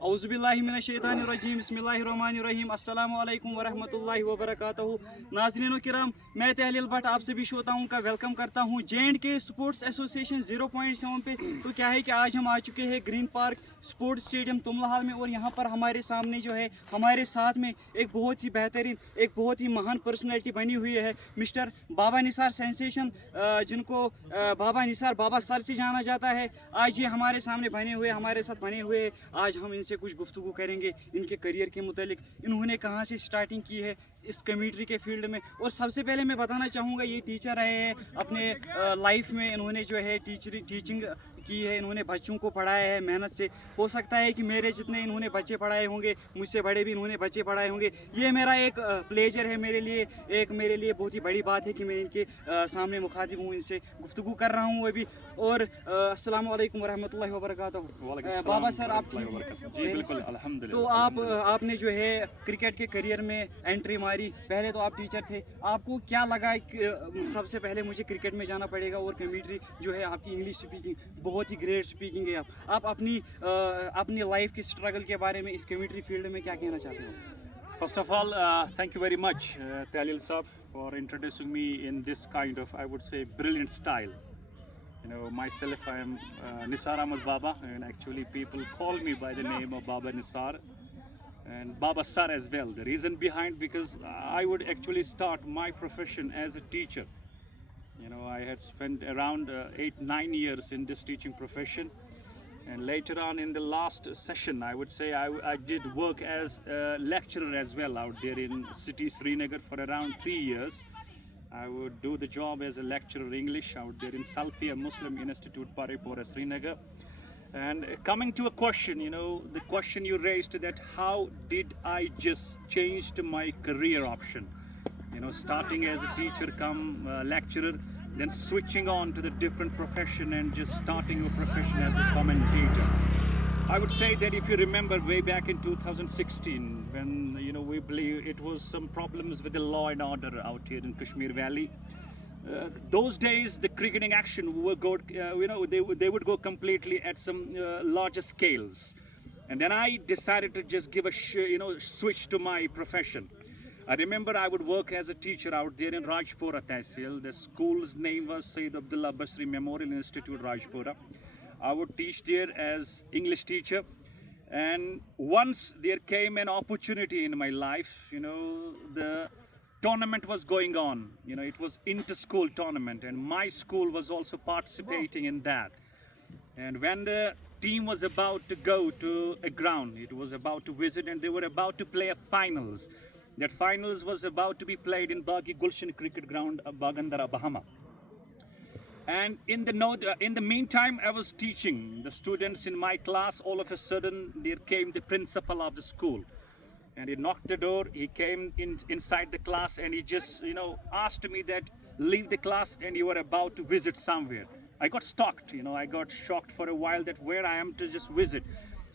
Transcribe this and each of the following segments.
औज़ुबिल्लाहि मिनश्शैतानिर्रजीम बिस्मिल्लाहिर्रहमानिर्रहीम अस्सलामु अलैकुम वरहमतुल्लाहि वबरकातुहू। नाज़रीन किराम, मैं तहलील भट्ट आप सभी श्रोताओं का वेलकम करता हूं J&K स्पोर्ट्स एसोसिएशन 0.7 पे। तो क्या है कि आज हम आ चुके हैं ग्रीन पार्क स्पोर्ट्स स्टेडियम तुमलहाल में, और यहाँ पर हमारे सामने जो है हमारे साथ में एक बहुत ही बेहतरीन, एक बहुत ही महान पर्सनैलिटी बनी हुई है, मिस्टर बाबा निसार सेंसेशन, जिनको बाबा निसार बाबा सर से जाना जाता है। आज ये हमारे सामने बने हुए, हमारे साथ बने हुए, आज हम इनसे कुछ गुफ्तगू करेंगे इनके करियर के मुतालिक, इन्होंने कहाँ से स्टार्टिंग की है इस कमेंट्री के फील्ड में। और सबसे पहले मैं बताना चाहूँगा, ये टीचर रहे हैं अपने लाइफ में, इन्होंने जो है टीचिंग की है, इन्होंने बच्चों को पढ़ाया है मेहनत से। हो सकता है कि मेरे जितने इन्होंने बच्चे पढ़ाए होंगे, मुझसे बड़े भी इन्होंने बच्चे पढ़ाए होंगे। ये मेरा एक प्लेजर है, मेरे लिए बहुत ही बड़ी बात है कि मैं इनके सामने मुखातिब हूँ, इनसे गुफ्तगू कर रहा हूँ अभी। और अस्सलामु अलैकुम वरहमतुल्लाहि वबरकातुहू। बाबा सर, आप जी बिल्कुल, अल्हम्दुलिल्लाह। तो आपने जो है क्रिकेट के करियर में एंट्री मारी, पहले तो आप टीचर थे, आपको क्या लगा कि सबसे पहले मुझे क्रिकेट में जाना पड़ेगा? और कमेंट्री जो है आपकी इंग्लिश स्पीकिंग बहुत ही ग्रेट स्पीकिंग है। आप अपनी लाइफ की स्ट्रगल के बारे में इस कमेंट्री फील्ड में क्या कहना चाहते हो? First of all, thank you very much, Talil Saab, for introducing me in this kind of, I would say, brilliant style. You know, myself, I am Nisar Ahmad Baba, and actually people call me by the name of Baba Nisar and Baba Sar as well. The reason behind, because I would actually start my profession as a teacher. You know, I had spent around 8-9 years in this teaching profession. And later on in the last session, I would say I did work as a lecturer as well out there in city Srinagar for around 3 years. I would do the job as a lecturer English out there in Salfia Muslim Institute, Paripura, Srinagar. And coming to a question, you know, the question you raised, that how did I just change to my career option? You know, starting as a teacher come lecturer, then switching on to the different profession and just starting a profession as a commentator. I would say that if you remember way back in 2016, when, you know, we believe it was some problems with the law and order out here in Kashmir Valley. Those days, the cricketing action would go, you know, they would go completely at some larger scales. And then I decided to just give a switch to my profession. I remember I would work as a teacher out there in Rajpura Tehsil. The school's name was Sayyid Abdullah Basri Memorial Institute, Rajpura. I would teach there as English teacher. And once there came an opportunity in my life, you know, the tournament was going on. You know, it was inter-school tournament, and my school was also participating in that. And when the team was about to go to a ground, it was about to visit, and they were about to play a finals. That finals was about to be played in Bagi Gulshan Cricket Ground, Bagandara, Bahama. And in the meantime, I was teaching the students in my class. All of a sudden, there came the principal of the school, and he knocked the door. He came inside the class, and he just, you know, asked me that leave the class, and you are about to visit somewhere. I got shocked. You know, I got shocked for a while that where I am to just visit.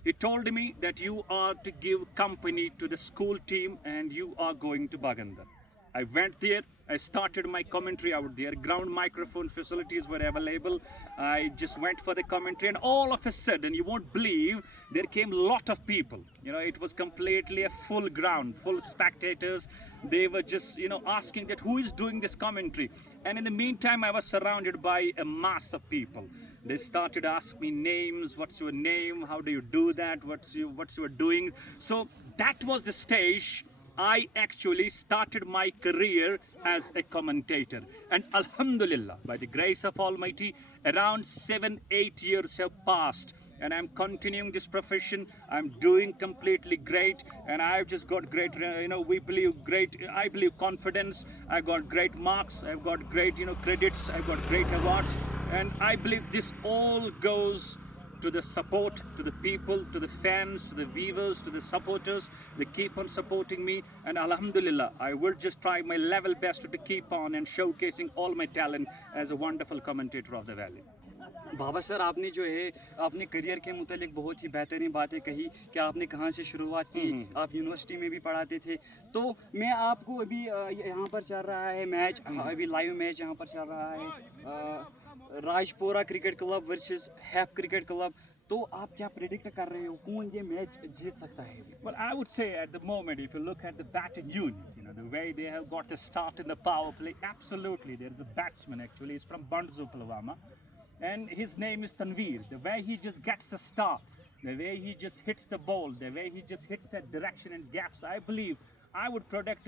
He told me that you are to give company to the school team and you are going to Bagandar. I went there. I started my commentary out there. Ground microphone facilities were available. I just went for the commentary, and all of a sudden, you won't believe, there came a lot of people. You know, it was completely a full ground, full spectators. They were just, you know, asking that who is doing this commentary. And in the meantime, I was surrounded by a mass of people. They started asking me names. What's your name? How do you do that? What's you doing? So that was the stage I actually started my career as a commentator. And Alhamdulillah, by the grace of Almighty, around 7-8 years have passed, and I'm continuing this profession. I'm doing completely great, and I've just got great, you know, I believe confidence. I've got great marks. I've got great, you know, credits. I've got great awards, and I believe this all goes to the support, to the people, to the fans, to the viewers, to the supporters. They keep on supporting me, and Alhamdulillah, I will just try my level best to keep on and showcasing all my talent as a wonderful commentator of the Valley. Baba sir, आपने जो है अपने career के मुतालिक बहुत ही बेहतरीन बातें कही कि आपने कहाँ से शुरुआत की। आप यूनिवर्सिटी में भी पढ़ाते थे। तो मैं आपको अभी यहाँ पर चल रहा है मैच, अभी लाइव मैच यहाँ पर चल रहा है, राजपुरा क्रिकेट क्लब वर्सेस हैप क्रिकेट क्लब। तो आप क्या प्रेडिक्ट कर रहे हो कौन ये मैच जीत सकता है? Well, I would say at the moment, if you look at the batting unit, the way they have got the start in the power play, absolutely, there is a batsman actually, he's from Banzu, Pulwama, and his name is Tanveer. The way he just gets the start, the way he just hits the ball, the way he just hits that direction and gaps, I believe I would predict,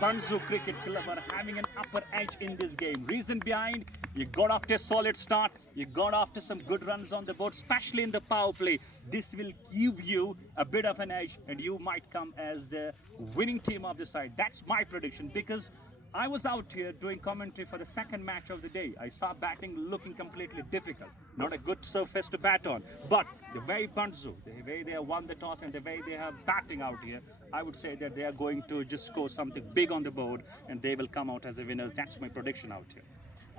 Banzu Cricket Club are having an upper edge in this game. Reason behind, you got off to a solid start, you got off to some good runs on the board, especially in the power play. This will give you a bit of an edge and you might come as the winning team of the side. That's my prediction, because I was out here doing commentary for the second match of the day. I saw batting looking completely difficult. Not a good surface to bat on. But the way Banzu, the way they have won the toss and the way they are batting out here, I would say that they are going to just score something big on the board and they will come out as a winner. That's my prediction out here.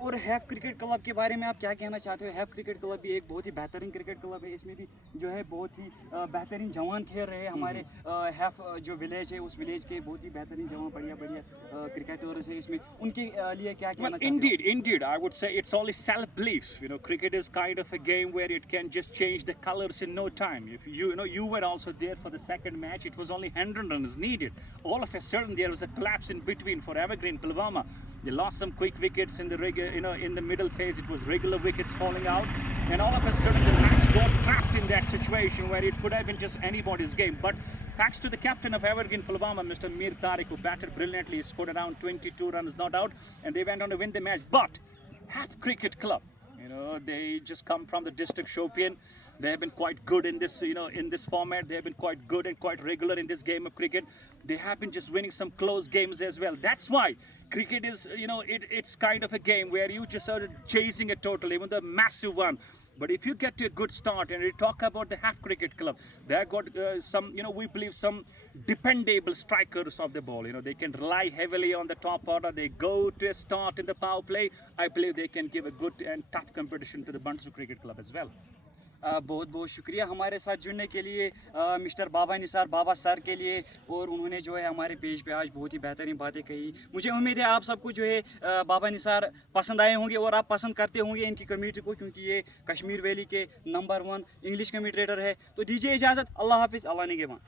और half cricket club के बारे में आप क्या कहना चाहते हो? Half cricket club भी एक बहुत ही बेहतरीन क्रिकेट क्लब है, इसमें भी जो है बहुत ही बेहतरीन जवान खेल रहे हैं हमारे हैफ जो विलेज है उस विलेज के बहुत ही बेहतरीन जवान बढ़िया क्रिकेटर्स है इसमें, उनके लिए क्या कहना चाहते हो? Indeed, I would say it's only self-belief. Cricket is kind of a game where it can just change the colors in no time. If you were also there for the second match, it was only 100 runs needed. All of a sudden, there was a collapse in between for Evergreen Pulwama. They lost some quick wickets in the middle phase. It was regular wickets falling out, and all of a sudden the match got trapped in that situation where it could have been just anybody's game. But thanks to the captain of Evergreen Pulwama, Mr. Mir Tariq, who batted brilliantly, he scored around 22 runs not out, and they went on to win the match. But Hath Cricket Club, they just come from the district Shopian. They have been quite good in this, in this format. They have been quite good and quite regular in this game of cricket. They have been just winning some close games as well. That's why cricket is, it's kind of a game where you just are chasing a total, even the massive one. But if you get to a good start, and we talk about the Hath Cricket Club, they have got some, we believe some dependable strikers of the ball. They can rely heavily on the top order. They go to a start in the power play. I believe they can give a good and tough competition to the Banzu Cricket Club as well. बहुत बहुत शुक्रिया हमारे साथ जुड़ने के लिए mister बाबा निसार बाबा sir के लिए, और उन्होंने जो है हमारे पेज पे आज बहुत ही बेहतरीन बातें कही. मुझे उम्मीद है आप सबको जो है बाबा निसार पसंद आए होंगे और आप पसंद करते होंगे इनकी कमेंट्री को, क्योंकि ये कश्मीर वैली के नंबर 1 इंग्लिश कमेंट्रेटर है. तो दीजिए इजाज़त. अल्लाह हाफिज़. अल्लाह निगहबान.